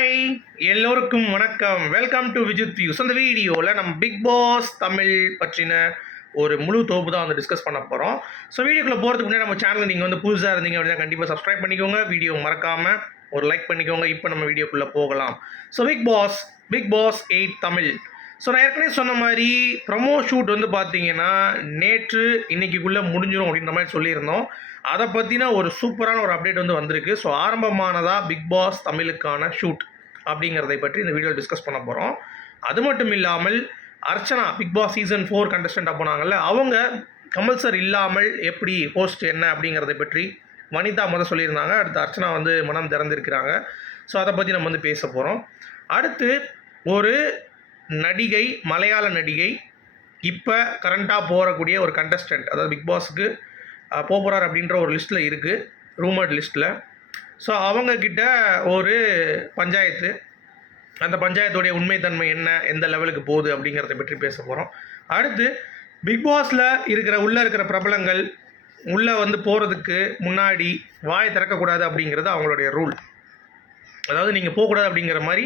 Hi எல்லோருக்கும் வணக்கம். Welcome to Vijith views அந்த வீடியோவில் நம்ம பிக் பாஸ் தமிழ் பற்றின ஒரு முழு தொகுப்பு தான் வந்து டிஸ்கஸ் பண்ண போகிறோம் ஸோ வீடியோக்குள்ளே போகிறதுக்கு முன்னாடி நம்ம சேனல் நீங்கள் வந்து புதுசாக இருந்தீங்க அப்படின்னா கண்டிப்பாக சப்ஸ்கிரைப் பண்ணிக்கோங்க. வீடியோ மறக்காமல் ஒரு லைக் பண்ணிக்கோங்க. இப்போ நம்ம வீடியோக்குள்ளே போகலாம். So Bigg Boss Bigg Boss eight Tamil. So நான் ஏற்கனவே சொன்ன மாதிரி ப்ரமோ ஷூட் வந்து பார்த்தீங்கன்னா நேற்று இன்னைக்குள்ளே முடிஞ்சிடும் அப்படின்ற மாதிரி சொல்லியிருந்தோம். அதை பற்றின ஒரு சூப்பரான ஒரு அப்டேட் வந்து வந்திருக்கு. ஸோ ஆரம்பமானதாக பிக் பாஸ் தமிழுக்கான ஷூட் அப்படிங்கிறதை பற்றி இந்த வீடியோ டிஸ்கஸ் பண்ண போகிறோம் அது மட்டும் இல்லாமல் Archana Bigg Boss season four கண்டஸ்டண்ட்டாக போனாங்கல்ல அவங்க கமல் சார் இல்லாமல் எப்படி ஹோஸ்ட் என்ன அப்படிங்கிறதை பற்றி வனிதா முதல் சொல்லியிருந்தாங்க. அடுத்து அர்ச்சனா வந்து மனம் திறந்திருக்கிறாங்க. ஸோ அதை பற்றி நம்ம வந்து பேச போகிறோம் அடுத்து ஒரு நடிகை மலையாள நடிகை இப்போ கரண்ட்டாக போகக்கூடிய ஒரு கண்டஸ்டன்ட் அதாவது பிக் பாஸுக்கு போகிறார் அப்படின்ற ஒரு லிஸ்ட்டில் இருக்குது ரூமர்ட் லிஸ்ட்டில் ஸோ அவங்கக்கிட்ட ஒரு பஞ்சாயத்து. அந்த பஞ்சாயத்துடைய உண்மைத்தன்மை என்ன? எந்த லெவலுக்கு போகுது? அப்படிங்கிறத பற்றி பேச போகிறோம் அடுத்து பிக் பாஸில் இருக்கிற உள்ளே இருக்கிற பிரபலங்கள் உள்ளே வந்து போகிறதுக்கு முன்னாடி வாய் திறக்கக்கூடாது அப்படிங்கிறது அவங்களுடைய ரூல். அதாவது நீங்கள் போகக்கூடாது அப்படிங்கிற மாதிரி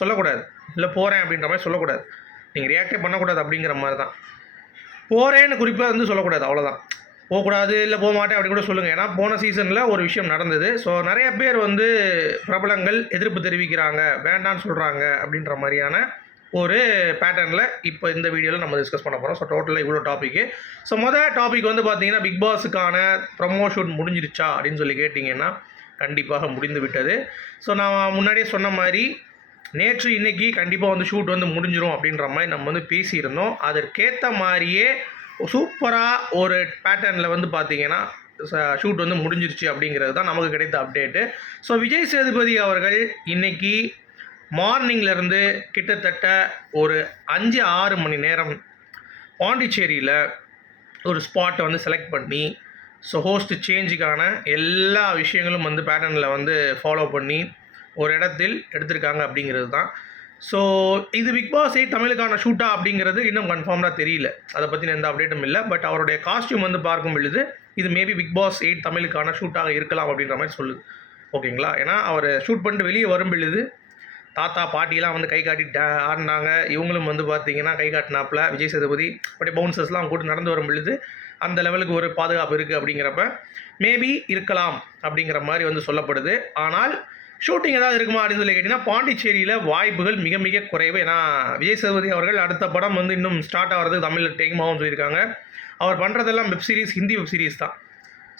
சொல்லக்கூடாது. இல்லை போகிறேன் அப்படின்ற மாதிரி சொல்லக்கூடாது. நீங்கள் ரியாக்டே பண்ணக்கூடாது அப்படிங்கிற மாதிரி தான். போகிறேன்னு குறிப்பாக வந்து சொல்லக்கூடாது. அவ்வளோதான் போகக்கூடாது இல்லை போக மாட்டேன் அப்படி கூட சொல்லுங்கள் ஏன்னா போன சீசனில் ஒரு விஷயம் நடந்தது. ஸோ நிறைய பேர் வந்து பிரபலங்கள் எதிர்ப்பு தெரிவிக்கிறாங்க வேண்டான்னு சொல்கிறாங்க அப்படின்ற மாதிரியான ஒரு பேட்டர்னில் இப்போ இந்த வீடியோவில் நம்ம டிஸ்கஸ் பண்ண போகிறோம் ஸோ டோட்டலாக இவ்வளோ டாப்பிக்கு ஸோ மொதல் டாபிக் வந்து பார்த்தீங்கன்னா பிக் பாஸுக்கான ப்ரமோஷன் முடிஞ்சிருச்சா? அப்படின்னு சொல்லி கேட்டிங்கன்னா கண்டிப்பாக முடிந்து விட்டது. ஸோ நான் முன்னாடியே சொன்ன மாதிரி நேற்று இன்னைக்கு கண்டிப்பாக வந்து ஷூட் வந்து முடிஞ்சிரும் அப்படின்ற மாதிரி நம்ம வந்து பேசியிருந்தோம். அதற்கேற்ற மாதிரியே சூப்பராக ஒரு பேட்டர்னில் வந்து பார்த்தீங்கன்னா ஷூட் வந்து முடிஞ்சிருச்சு அப்படிங்கிறது தான் நமக்கு கிடைத்த அப்டேட்டு ஸோ விஜய் சேதுபதி அவர்கள் இன்னைக்கு மார்னிங்லேருந்து கிட்டத்தட்ட ஒரு அஞ்சு ஆறு மணி நேரம் பாண்டிச்சேரியில் ஒரு ஸ்பாட்டை வந்து செலக்ட் பண்ணி ஸோ ஹோஸ்ட் சேஞ்சுக்கான எல்லா விஷயங்களும் வந்து பேட்டர்னில் வந்து ஃபாலோ பண்ணி ஒரு இடத்தில் எடுத்திருக்காங்க அப்படிங்கிறது தான். ஸோ இது பிக் பாஸ் எயிட் தமிழுக்கான ஷூட்டா அப்படிங்கிறது இன்னும் கன்ஃபார்மாக தெரியல. அதை பற்றின எந்த அப்டேட்டும் இல்லை. பட் அவருடைய காஸ்டியூம் வந்து பார்க்கும் பொழுது இது மேபி பிக் பாஸ் எயிட் தமிழுக்கான ஷூட்டாக இருக்கலாம் அப்படின்ற மாதிரி சொல்லுது. ஓகேங்களா ஏன்னா அவர் ஷூட் பண்ணிட்டு வெளியே வரும் பொழுது தாத்தா பாட்டிலாம் வந்து கை காட்டி ஆடினாங்க. இவங்களும் வந்து பார்த்தீங்கன்னா கை காட்டினாப்புல விஜய் சேதுபதி அப்படியே பவுன்சர்ஸ்லாம் கூட்டு நடந்து வரும் பொழுது அந்த லெவலுக்கு ஒரு பாதுகாப்பு இருக்குது அப்படிங்கிறப்ப மேபி இருக்கலாம் அப்படிங்கிற மாதிரி வந்து சொல்லப்படுது. ஆனால் ஷூட்டிங் ஏதாவது இருக்குமா அப்படின்னு சொல்லி கேட்டிங்கன்னா பாண்டிச்சேரியில் வாய்ப்புகள் மிக மிக குறைவு. ஏன்னா விஜய் சேதுபதி அவர்கள் அடுத்த படம் வந்து இன்னும் ஸ்டார்ட் ஆகிறதுக்கு தமிழில் டேக்மாவும் சொல்லியிருக்காங்க. அவர் பண்ணுறதெல்லாம் web series Hindi web series தான்.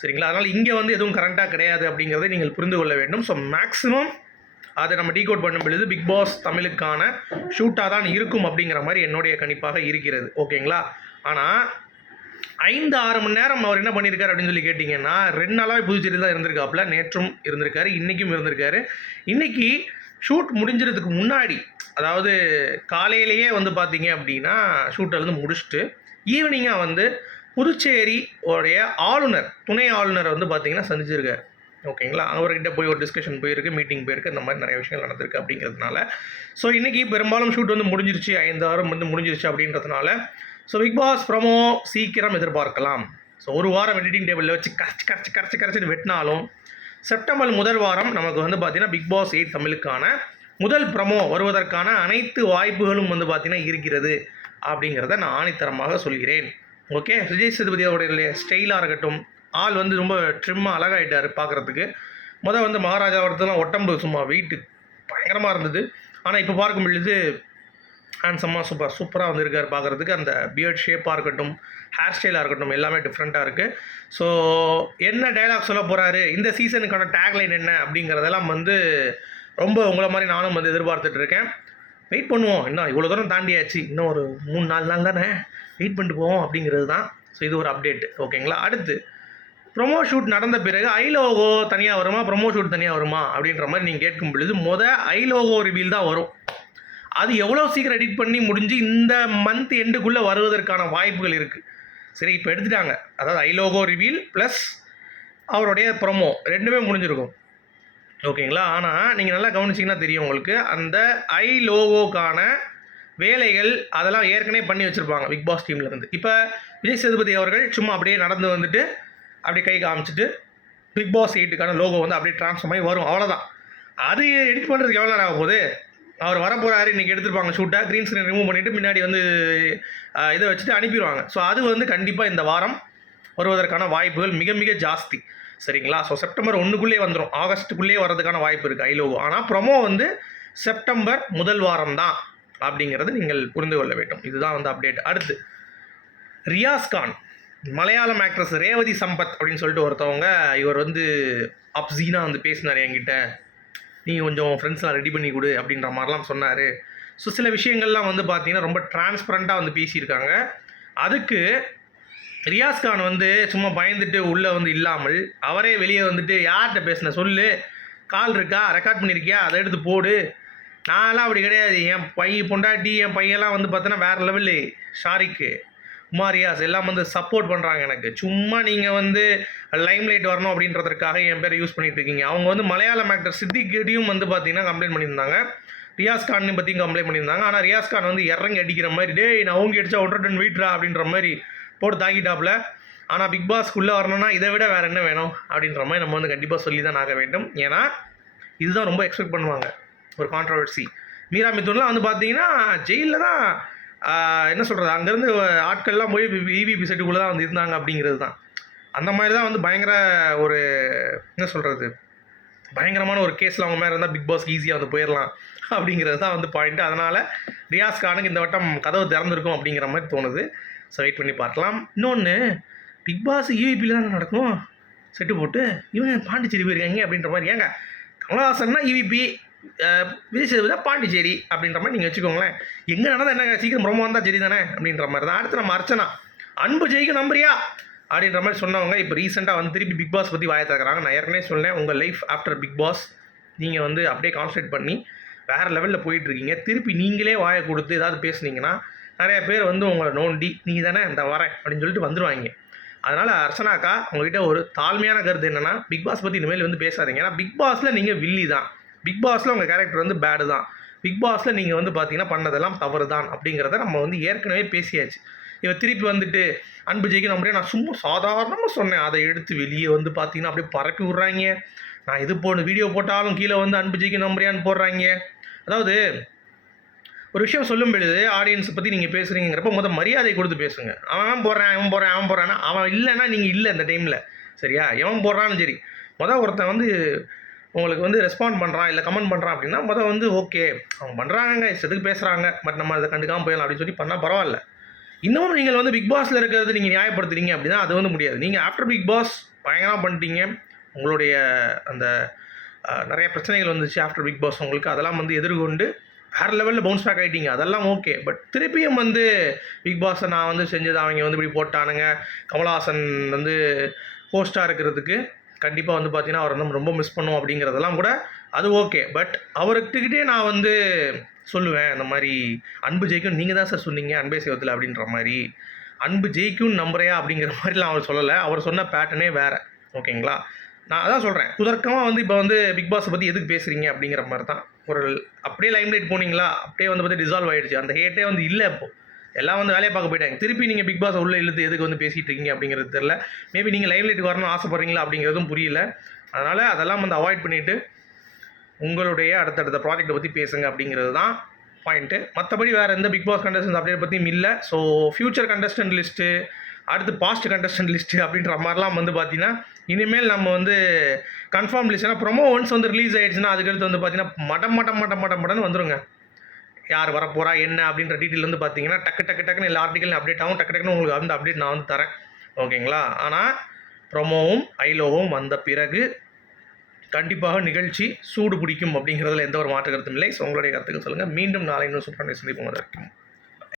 சரிங்களா? அதனால் இங்கே வந்து எதுவும் கரண்ட்டாக கிடையாது அப்படிங்கிறதை நீங்கள் புரிந்து கொள்ள வேண்டும். ஸோ மேக்ஸிமம் அதை நம்ம டீகோட் பண்ணும் பொழுது பிக் பாஸ் தமிழுக்கான ஷூட்டாக தான் இருக்கும் அப்படிங்கிற மாதிரி என்னுடைய கணிப்பாக இருக்கிறது. ஓகேங்களா ஆனால் ஐந்து ஆறு மணி நேரம் அவர் என்ன பண்ணியிருக்காரு அப்படின்னு சொல்லி கேட்டிங்கன்னா ரெண்டு நாளாக புதுச்சேரி தான் இருந்திருக்காப்புல. நேற்றும் இருந்திருக்காரு இன்றைக்கும் இருந்திருக்காரு. இன்றைக்கி ஷூட் முடிஞ்சிறதுக்கு முன்னாடி அதாவது காலையிலேயே வந்து பார்த்தீங்க அப்படின்னா ஷூட்டை வந்து முடிச்சுட்டு ஈவினிங்காக வந்து புதுச்சேரி உடைய ஆளுநர் துணை ஆளுநரை வந்து பார்த்திங்கன்னா சந்திச்சிருக்காரு. ஓகேங்களா? அவர்கிட்ட போய் ஒரு டிஸ்கஷன் போயிருக்கு மீட்டிங் போயிருக்கு இந்த மாதிரி நிறைய விஷயங்கள் நடந்திருக்கு அப்படிங்கிறதுனால. ஸோ இன்றைக்கி பெரும்பாலும் ஷூட் வந்து முடிஞ்சிருச்சு. ஐந்து வாரம் வந்து முடிஞ்சிருச்சு அப்படின்றதுனால. ஸோ பிக் பாஸ் ப்ரமோ சீக்கிரம் எதிர்பார்க்கலாம். ஸோ ஒரு வாரம் எடிட்டிங் டேபிளில் வச்சு கரைச்சி கரைச்சி கரைச்சி கரைச்சின்னு வெட்டினாலும் செப்டம்பர் முதல் வாரம் நமக்கு வந்து பார்த்தீங்கன்னா பிக் பாஸ் எயிட் தமிழுக்கான முதல் ப்ரமோ வருவதற்கான அனைத்து வாய்ப்புகளும் வந்து பார்த்தீங்கன்னா இருக்கிறது அப்படிங்கிறத நான் ஆணித்தரமாக சொல்கிறேன். ஓகே விஜய் சேதுபதி அவருடைய ஸ்டைலாக இருக்கட்டும் ஆள் வந்து ரொம்ப ட்ரிம்மாக அழகாயிட்டார் பார்க்குறதுக்கு முதல் வந்து மகாராஜா வரதுலாம் உடம்பு சும்மா வெயிட்டு பயங்கரமாக இருந்தது. ஆனால் இப்போ பார்க்கும் பொழுது ஹேண்ட்ஸமாக சூப்பர் சூப்பராக வந்து இருக்கார் பார்க்குறதுக்கு அந்த பியர்ட் ஷேப்பாக இருக்கட்டும் ஹேர் ஸ்டைலாக இருக்கட்டும் எல்லாமே டிஃப்ரெண்ட்டாக இருக்குது ஸோ என்ன டைலாக் சொல்ல போகிறாரு இந்த சீசனுக்கான டேக்லைன் என்ன? அப்படிங்கிறதெல்லாம் வந்து ரொம்ப உங்களை மாதிரி நானும் வந்து எதிர்பார்த்துட்டு இருக்கேன். வெயிட் பண்ணுவோம். இன்னும் இவ்வளோ தூரம் தாண்டியாச்சு. இன்னும் ஒரு மூணு நாலு நாள் தானே? வெயிட் பண்ணிட்டு போவோம் அப்படிங்கிறது தான் ஸோ இது ஒரு அப்டேட் ஓகேங்களா அடுத்து ப்ரொமோ ஷூட் நடந்த பிறகு ஐ லோகோ தனியாக வருமா? ப்ரொமோ ஷூட் தனியாக வருமா? அப்படின்ற மாதிரி நீங்கள் கேட்கும் பொழுது மொதல் ஐ லோகோ ரிவீல் தான் வரும். அது எவ்வளோ சீக்கிரம் எடிட் பண்ணி முடிஞ்சு இந்த மந்த் எண்டுக்குள்ளே வருவதற்கான வாய்ப்புகள் இருக்குது சரி இப்போ எடுத்துட்டாங்க. அதாவது ஐ லோகோ ரிவீல் ப்ளஸ் அவருடைய ப்ரொமோ ரெண்டுமே முடிஞ்சிருக்கும். ஓகேங்களா? ஆனால் நீங்கள் நல்லா கவனிச்சிங்கன்னா தெரியும் உங்களுக்கு. அந்த ஐ லோகோக்கான வேலைகள் அதெல்லாம் ஏற்கனவே பண்ணி வச்சுருப்பாங்க பிக் பாஸ் டீம்லேருந்து இப்போ விஜய் சேதுபதி அவர்கள் சும்மா அப்படியே நடந்து வந்துட்டு அப்படியே கை காமிச்சிட்டு பிக் பாஸ் எயிட்டுக்கான லோகோ வந்து அப்படியே ட்ரான்ஸ்ஃபார்ம் ஆகி வரும். அவ்வளோதான் அது எடிட் பண்ணுறதுக்கு எவ்வளோ நேரம் ஆகும் போது அவர் வரப்போகிறாரு இன்றைக்கி எடுத்துருப்பாங்க. ஷூட்டாக க்ரீன் ஸ்க்ரீன் ரிமூவ் பண்ணிவிட்டு முன்னாடி வந்து இதை வச்சுட்டு அனுப்பிடுவாங்க. ஸோ அது வந்து கண்டிப்பாக இந்த வாரம் வருவதற்கான வாய்ப்புகள் மிக மிக ஜாஸ்தி. சரிங்களா? ஸோ செப்டம்பர் ஒன்றுக்குள்ளே வந்துடும் ஆகஸ்ட்டுக்குள்ளேயே வர்றதுக்கான வாய்ப்பு இருக்குது ஐலோகோ ஆனால் ப்ரொமோ வந்து செப்டம்பர் முதல் வாரம் தான் அப்படிங்கிறது நீங்கள் புரிந்து கொள்ள வேண்டும். இதுதான் வந்து அப்டேட் அடுத்து ரியாஸ் கான். மலையாளம் ஆக்ட்ரஸ் ரேவதி சம்பத் அப்படின்னு சொல்லிட்டு ஒருத்தவங்க இவர் வந்து அப்சீனா வந்து பேசினார் என்கிட்ட. நீ கொஞ்சம் ஃப்ரெண்ட்ஸ்லாம் ரெடி பண்ணி கொடு அப்படின்ற மாதிரிலாம் சொன்னார். ஸோ சில விஷயங்கள்லாம் வந்து பார்த்தீங்கன்னா ரொம்ப டிரான்ஸ்பரண்ட்டாக வந்து பேசியிருக்காங்க. அதுக்கு ரியாஸ் கான் வந்து சும்மா பயந்துட்டு உள்ளே வந்து இல்லாமல் அவரே வெளியே வந்துட்டு யார்கிட்ட பேசின சொல்லு. கால் இருக்கா? ரெக்கார்ட் பண்ணியிருக்கியா அதை எடுத்து போடு. நான்லாம் அப்படி கிடையாது. என் பையன் பொண்டாட்டி என் பையன்லாம் வந்து பார்த்தோன்னா வேறு லெவலு ஷாரிக்கு. குமாரியாஸ் எல்லாம் வந்து சப்போர்ட் பண்ணுறாங்க எனக்கு. சும்மா நீங்கள் வந்து லைம்லைட் வரணும் அப்படின்றதுக்காக என் பேர் யூஸ் பண்ணிட்டு இருக்கீங்க. அவங்க வந்து மலையாளம் ஆக்டர் சித்திக்கிட்டையும் வந்து பார்த்தீங்கன்னா கம்ப்ளைண்ட் பண்ணியிருந்தாங்க. ரியாஸ் கான் பற்றியும் கம்ப்ளைண்ட் பண்ணியிருந்தாங்க. ஆனால் ரியாஸ் கான் வந்து இறங்கி அடிக்கிற மாதிரி டேய் நான் அவங்க அடிச்சா ஒன்றரை டன் வெயிட்ரா? அப்படின்ற மாதிரி போட்டு தாக்கிட்டாப்புல. ஆனால் பிக் பாஸ்க்குள்ளே வரணும்னா இதை விட வேறு என்ன வேணும் அப்படின்ற மாதிரி நம்ம வந்து கண்டிப்பாக சொல்லி தான் ஆக வேண்டும். ஏன்னா இதுதான் ரொம்ப எக்ஸ்பெக்ட் பண்ணுவாங்க. ஒரு கான்ட்ரவர்சி மீரா மிதுன்லாம் வந்து பார்த்தீங்கன்னா ஜெயிலில் தான் என்ன சொல்கிறது அங்கேருந்து ஆட்கள்லாம் போய் இவிபி செட்டுக்குள்ளே தான் வந்து இருந்தாங்க அப்படிங்கிறது தான். அந்த மாதிரி தான் வந்து பயங்கர ஒரு என்ன சொல்கிறது பயங்கரமான ஒரு கேஸில் அவங்க மேலே இருந்தால் பிக் பாஸ் ஈஸியாக வந்து போயிடலாம் அப்படிங்கிறது தான் வந்து பாயிண்ட் அதனால் ரியாஸ் கானுக்கு இந்த வட்டம் கதவு திறந்துருக்கும் அப்படிங்கிற மாதிரி தோணுது. ஸோ வெயிட் பண்ணி பார்க்கலாம். இன்னொன்று பிக் பாஸ் யூஇபியில் தான் நடக்கும்? செட்டு போட்டு இவங்க பாண்டிச்சேரி போயிருக்காங்க அப்படின்ற மாதிரி. ஏங்க கமலஹாசன்னா இவிபி விஜய் சேதுபதி பாண்டிச்சேரி அப்படின்ற மாதிரி நீங்கள் வச்சுக்கோங்களேன். எங்கே நடந்தால் என்ன சீக்கிரம் பிரம்ம வந்தால் சரி தானே அப்படின்ற மாதிரி தான். அடுத்து நம்ம அர்ச்சனா. அன்பு ஜெயிக்க நம்புறியா? அப்படின்ற மாதிரி சொன்னவங்க இப்போ ரீசெண்டாக வந்து திருப்பி பிக் பாஸ் பற்றி வாய தகுறாங்க நான் ஏற்கனவே சொன்னேன் உங்கள் லைஃப் ஆஃப்டர் பிக் பாஸ் நீங்கள் வந்து அப்படியே கான்சன்ட்ரேட் பண்ணி வேறு லெவலில் போயிட்டுருக்கீங்க திருப்பி நீங்களே வாயை கொடுத்து ஏதாவது பேசுனீங்கன்னா நிறைய பேர் வந்து உங்களை நோண்டி நீங்கள் தானே இந்த வரேன் அப்படின்னு சொல்லிட்டு வந்துடுவாங்க அதனால் அர்ச்சனாக்கா உங்ககிட்ட ஒரு தாழ்மையான கருத்து என்னென்னா பிக் பாஸ் பற்றி இனிமேல் வந்து பேசாதீங்க. ஏன்னா பிக் பாஸில் நீங்கள் வில்லி தான். பிக் பாஸில் உங்கள் கேரக்டர் வந்து பேடு தான். பிக் பாஸில் நீங்கள் வந்து பார்த்தீங்கன்னா பண்ணதெல்லாம் தவறு தான் அப்படிங்கிறத நம்ம வந்து ஏற்கனவே பேசியாச்சு. இவன் திருப்பி வந்துட்டு அன்பு ஜெயிக்க நம்மளே நான் சும்மா சாதாரணமாக சொன்னேன். அதை எடுத்து வெளியே வந்து பார்த்தீங்கன்னா அப்படியே பரப்பி விட்றாங்க. நான் இது போன வீடியோ போட்டாலும் கீழே வந்து அன்பு ஜெயிக்க நம்புறியான்னு போடுறாங்க. அதாவது ஒரு விஷயம் சொல்லும் பொழுது ஆடியன்ஸை பற்றி நீங்கள் பேசுகிறீங்கிறப்ப மொதல் மரியாதை கொடுத்து பேசுங்க. அவன் போடுறான் அவன் போடுறான் அவன் போடுறான்னா அவன் இல்லைன்னா நீங்கள் இல்லை இந்த டைமில் சரியா? எவன் போடுறான்னு சரி. மொதல் ஒருத்தன் வந்து உங்களுக்கு வந்து ரெஸ்பாண்ட் பண்ணுறான் இல்லை கமெண்ட் பண்ணுறான் அப்படின்னா மொதல் வந்து ஓகே அவங்க பண்ணுறாங்க இஷ்டத்துக்கு பேசுகிறாங்க பட் நம்ம அதை கண்டுக்காமல் போயிடலாம் அப்படின்னு சொல்லி பண்ணால் பரவாயில்ல. இன்னமும் நீங்கள் வந்து பிக் பாஸில் இருக்கிறது நீங்கள் நியாயப்படுத்துறீங்க அப்படின்னா அது வந்து முடியாது. நீங்கள் ஆஃப்டர் பிக் பாஸ் பயங்கரமாக பண்ணிட்டீங்க. உங்களுடைய அந்த நிறைய பிரச்சனைகள் வந்துச்சு ஆஃப்டர் பிக் பாஸ் உங்களுக்கு. அதெல்லாம் வந்து எதிர்கொண்டு வேறு லெவலில் பவுன்ஸ் பேக் ஆகிட்டீங்க அதெல்லாம் ஓகே பட் திருப்பியும் வந்து பிக் பாஸை நான் வந்து செஞ்சது அவங்க வந்து இப்படி போட்டானுங்க. கமலஹாசன் வந்து ஹோஸ்ட்டாக இருக்கிறதுக்கு கண்டிப்பாக வந்து பார்த்தீங்கன்னா அவர் வந்து ரொம்ப மிஸ் பண்ணுவோம் அப்படிங்கிறதெல்லாம் கூட அது ஓகே பட் அவர்கிட்டே நான் வந்து சொல்லுவேன் இந்த மாதிரி அன்பு ஜெயிக்கும் நீங்கள் தான் சார் சொன்னீங்க அன்பே சிவத்தில் அப்படின்ற மாதிரி. அன்பு ஜெயிக்கும் நம்புறையா அப்படிங்கிற மாதிரிலாம் அவர் சொல்லலை. அவர் சொன்ன பேட்டர்னே வேறு. ஓகேங்களா நான் அதான் சொல்கிறேன் குதர்க்கமாக வந்து இப்போ வந்து பிக் பாஸை பற்றி எதுக்கு பேசுகிறீங்க அப்படிங்கிற மாதிரி தான் ஒரு அப்படியே லைம்லைட் போனீங்களா? அப்படியே வந்து பார்த்து டிசால்வ் ஆகிடுச்சு அந்த ஹேட்டே வந்து இல்லை இப்போ. எல்லாம் வந்து வேலையை பார்க்க போயிட்டாங்க. திருப்பி நீங்கள் பிக் பாஸ் உள்ளே இழுத்து எதுக்கு வந்து பேசிகிட்டு இருக்கீங்க அப்படிங்கிறது தெரில மேபி நீங்கள் லைம்லைட்டுக்கு வரணும்னு ஆசைப்பட்றீங்களா அப்படிங்கிறதும் புரியல. அதனால் அதெல்லாம் வந்து அவாய்ட் பண்ணிவிட்டு உங்களுடைய அடுத்தடுத்த ப்ராஜெக்ட்டை பற்றி பேசுங்க அப்படிங்கிறது தான் பாயிண்ட்டு மற்றபடி வேறு எந்த பிக் பாஸ் கண்டஸ்டன்ஸ் அப்டேட் பற்றியும் இல்லை. ஸோ ஃப்யூச்சர் கண்டஸ்டன்ட் லிஸ்ட்டு அடுத்து பாஸ்ட் கண்டஸ்டன்ட் லிஸ்ட்டு அப்படின்ற மாதிரிலாம் வந்து பார்த்தீங்கன்னா இனிமேல் நம்ம வந்து கன்ஃபார்ம் லிஸ்ட் ஏன்னா ப்ரொமோ ஒன்ஸ் வந்து ரிலீஸ் ஆகிடுச்சுன்னா அதுக்கடுத்து வந்து பார்த்தீங்கன்னா மடம் மட்டம் மட்டம் மடம் மடம்னு வந்துருங்க. யார் வரப்போகிறா என்ன அப்படின்ற டீட்டெயில் வந்து பார்த்தீங்கன்னா டக்கு டக்கு டக்குன்னு எல்லா ஆர்டிக்கலும் அப்டேட் ஆகும். டக்கு டக்குன்னு உங்களுக்கு அந்த அப்டேட் நான் வந்து தரேன். ஓகேங்களா? ஆனால் ப்ரொமோவும் ஐலோவும் வந்த பிறகு கண்டிப்பாக நிகழ்ச்சி சூடு பிடிக்கும் அப்படிங்கிறதுல எந்த ஒரு மாற்று கருத்தும் இல்லை. ஸோ உங்களுடைய கருத்துக்கள் சொல்லுங்கள் மீண்டும் நாளை இன்னும் சூப்பரான சந்திப்போம். வரைக்கும்